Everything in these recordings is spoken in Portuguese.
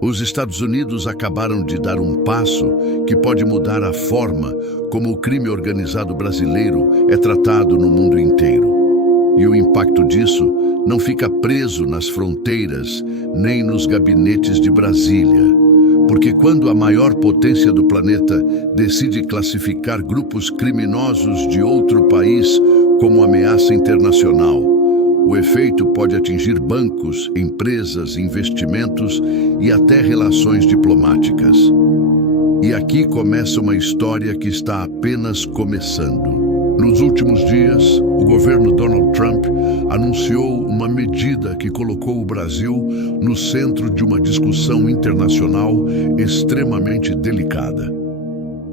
Os Estados Unidos acabaram de dar um passo que pode mudar a forma como o crime organizado brasileiro é tratado no mundo inteiro. E o impacto disso não fica preso nas fronteiras nem nos gabinetes de Brasília. Porque quando a maior potência do planeta decide classificar grupos criminosos de outro país como ameaça internacional, o efeito pode atingir bancos, empresas, investimentos e até relações diplomáticas. E aqui começa uma história que está apenas começando. Nos últimos dias, o governo Donald Trump anunciou uma medida que colocou o Brasil no centro de uma discussão internacional extremamente delicada.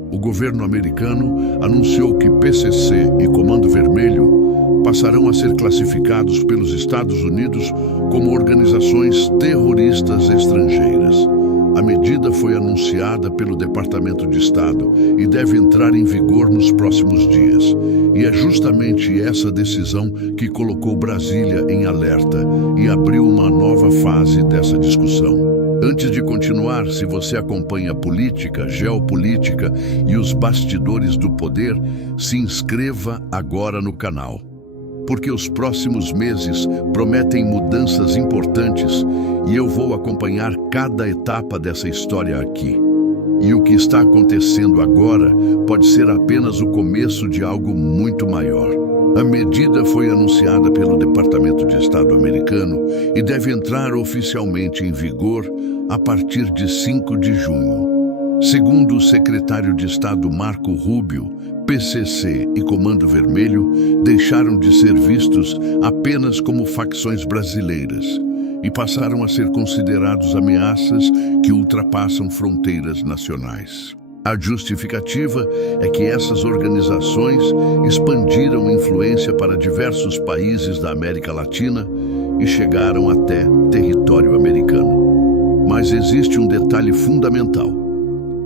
O governo americano anunciou que PCC e Comando Vermelho passarão a ser classificados pelos Estados Unidos como organizações terroristas estrangeiras. A medida foi anunciada pelo Departamento de Estado e deve entrar em vigor nos próximos dias. E é justamente essa decisão que colocou Brasília em alerta e abriu uma nova fase dessa discussão. Antes de continuar, se você acompanha política, geopolítica e os bastidores do poder, se inscreva agora no canal. Porque os próximos meses prometem mudanças importantes e eu vou acompanhar cada etapa dessa história aqui. E o que está acontecendo agora pode ser apenas o começo de algo muito maior. A medida foi anunciada pelo Departamento de Estado americano e deve entrar oficialmente em vigor a partir de 5 de junho. Segundo o secretário de Estado Marco Rubio, PCC e Comando Vermelho deixaram de ser vistos apenas como facções brasileiras e passaram a ser considerados ameaças que ultrapassam fronteiras nacionais. A justificativa é que essas organizações expandiram influência para diversos países da América Latina e chegaram até território americano. Mas existe um detalhe fundamental.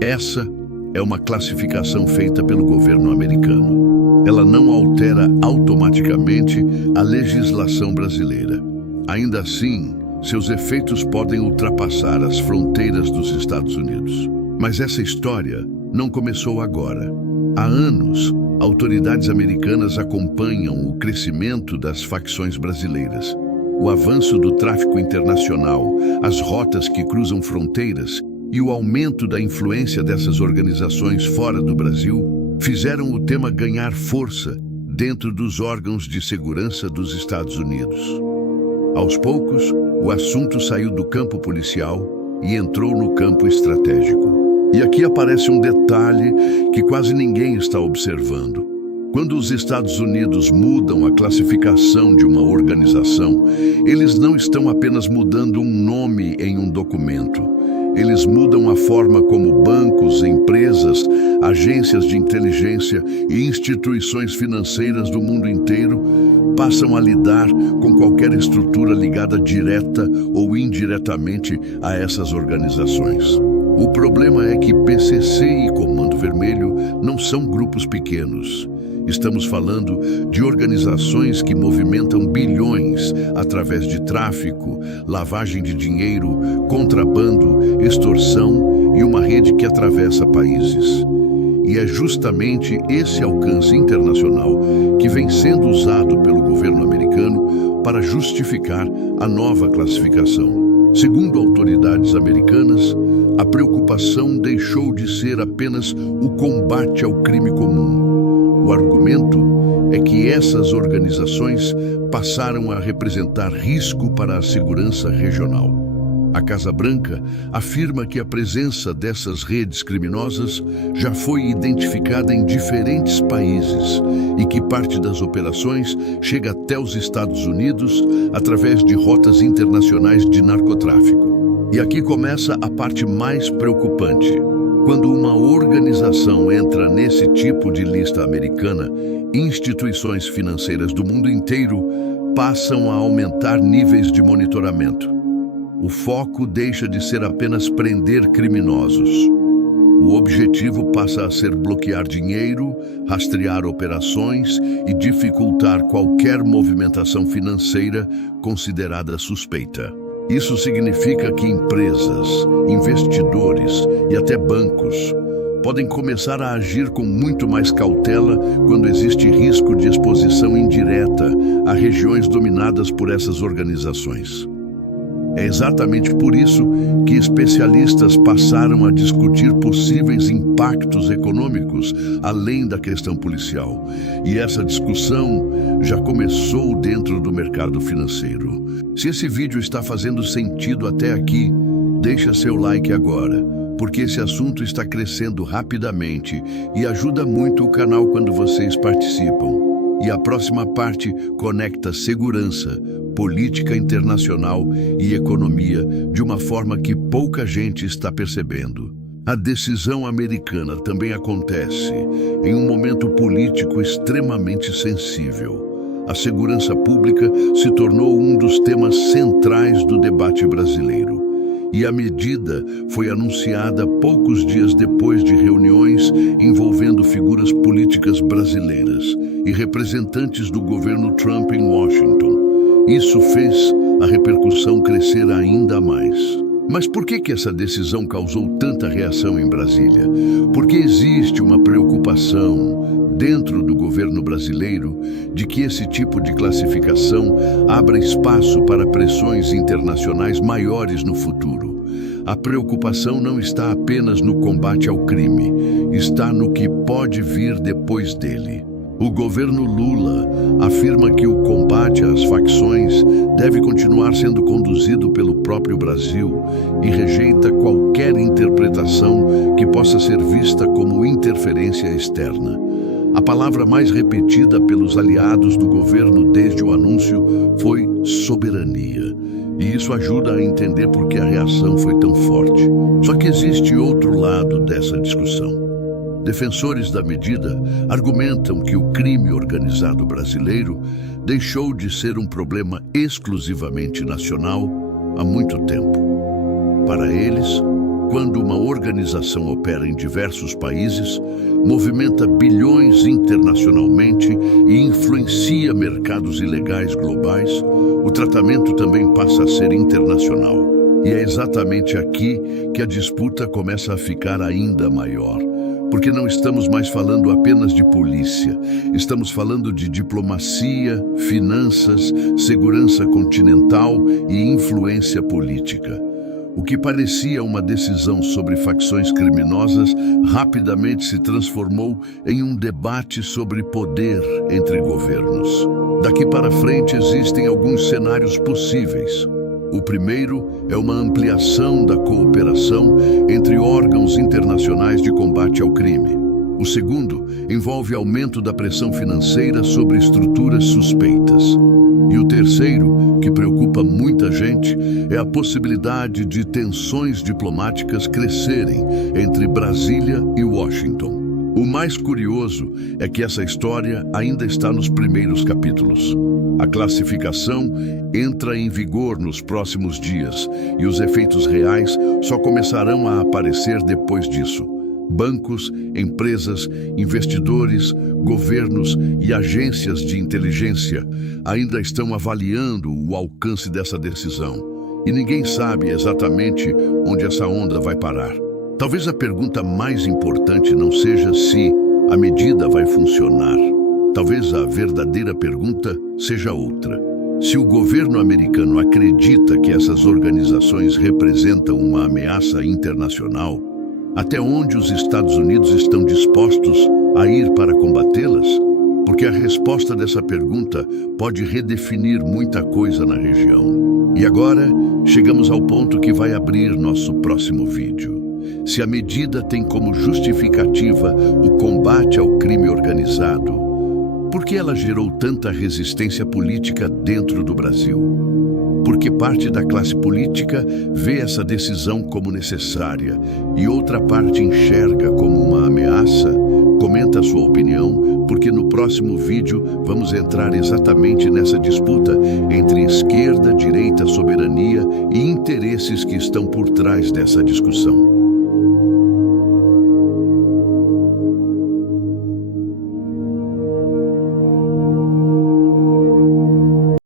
Essa é uma classificação feita pelo governo americano. Ela não altera automaticamente a legislação brasileira. Ainda assim, seus efeitos podem ultrapassar as fronteiras dos Estados Unidos. Mas essa história não começou agora. Há anos, autoridades americanas acompanham o crescimento das facções brasileiras, o avanço do tráfico internacional, as rotas que cruzam fronteiras e o aumento da influência dessas organizações fora do Brasil fizeram o tema ganhar força dentro dos órgãos de segurança dos Estados Unidos. Aos poucos, o assunto saiu do campo policial e entrou no campo estratégico. E aqui aparece um detalhe que quase ninguém está observando. Quando os Estados Unidos mudam a classificação de uma organização, eles não estão apenas mudando um nome em um documento. Eles mudam a forma como bancos, empresas, agências de inteligência e instituições financeiras do mundo inteiro passam a lidar com qualquer estrutura ligada direta ou indiretamente a essas organizações. O problema é que PCC e Comando Vermelho não são grupos pequenos. Estamos falando de organizações que movimentam bilhões através de tráfico, lavagem de dinheiro, contrabando, extorsão e uma rede que atravessa países. E é justamente esse alcance internacional que vem sendo usado pelo governo americano para justificar a nova classificação. Segundo autoridades americanas, a preocupação deixou de ser apenas o combate ao crime comum. O argumento é que essas organizações passaram a representar risco para a segurança regional. A Casa Branca afirma que a presença dessas redes criminosas já foi identificada em diferentes países e que parte das operações chega até os Estados Unidos através de rotas internacionais de narcotráfico. E aqui começa a parte mais preocupante. Quando uma organização entra nesse tipo de lista americana, instituições financeiras do mundo inteiro passam a aumentar níveis de monitoramento. O foco deixa de ser apenas prender criminosos. O objetivo passa a ser bloquear dinheiro, rastrear operações e dificultar qualquer movimentação financeira considerada suspeita. Isso significa que empresas, investidores e até bancos podem começar a agir com muito mais cautela quando existe risco de exposição indireta a regiões dominadas por essas organizações. É exatamente por isso que especialistas passaram a discutir possíveis impactos econômicos além da questão policial. E essa discussão já começou dentro do mercado financeiro. Se esse vídeo está fazendo sentido até aqui, deixa seu like agora, porque esse assunto está crescendo rapidamente e ajuda muito o canal quando vocês participam. E a próxima parte conecta segurança, política internacional e economia de uma forma que pouca gente está percebendo. A decisão americana também acontece em um momento político extremamente sensível. A segurança pública se tornou um dos temas centrais do debate brasileiro. E a medida foi anunciada poucos dias depois de reuniões envolvendo figuras políticas brasileiras e representantes do governo Trump em Washington. Isso fez a repercussão crescer ainda mais. Mas por que essa decisão causou tanta reação em Brasília? Porque existe uma preocupação dentro do governo brasileiro de que esse tipo de classificação abra espaço para pressões internacionais maiores no futuro. A preocupação não está apenas no combate ao crime, está no que pode vir depois dele. O governo Lula afirma que o combate às facções deve continuar sendo conduzido pelo próprio Brasil e rejeita qualquer interpretação que possa ser vista como interferência externa. A palavra mais repetida pelos aliados do governo desde o anúncio foi soberania. E isso ajuda a entender por que a reação foi tão forte. Só que existe outro lado dessa discussão. Defensores da medida argumentam que o crime organizado brasileiro deixou de ser um problema exclusivamente nacional há muito tempo. Para eles, quando uma organização opera em diversos países, movimenta bilhões internacionalmente e influencia mercados ilegais globais, o tratamento também passa a ser internacional. E é exatamente aqui que a disputa começa a ficar ainda maior. Porque não estamos mais falando apenas de polícia, estamos falando de diplomacia, finanças, segurança continental e influência política. O que parecia uma decisão sobre facções criminosas rapidamente se transformou em um debate sobre poder entre governos. Daqui para frente existem alguns cenários possíveis. O primeiro é uma ampliação da cooperação entre órgãos internacionais de combate ao crime. O segundo envolve aumento da pressão financeira sobre estruturas suspeitas. E o terceiro, que preocupa muita gente, é a possibilidade de tensões diplomáticas crescerem entre Brasília e Washington. O mais curioso é que essa história ainda está nos primeiros capítulos. A classificação entra em vigor nos próximos dias e os efeitos reais só começarão a aparecer depois disso. Bancos, empresas, investidores, governos e agências de inteligência ainda estão avaliando o alcance dessa decisão. E ninguém sabe exatamente onde essa onda vai parar. Talvez a pergunta mais importante não seja se a medida vai funcionar. Talvez a verdadeira pergunta seja outra. Se o governo americano acredita que essas organizações representam uma ameaça internacional, até onde os Estados Unidos estão dispostos a ir para combatê-las? Porque a resposta dessa pergunta pode redefinir muita coisa na região. E agora, chegamos ao ponto que vai abrir nosso próximo vídeo. Se a medida tem como justificativa o combate ao crime organizado, por que ela gerou tanta resistência política dentro do Brasil? Porque parte da classe política vê essa decisão como necessária e outra parte enxerga como uma ameaça? Comenta a sua opinião, porque no próximo vídeo vamos entrar exatamente nessa disputa entre esquerda, direita, soberania e interesses que estão por trás dessa discussão.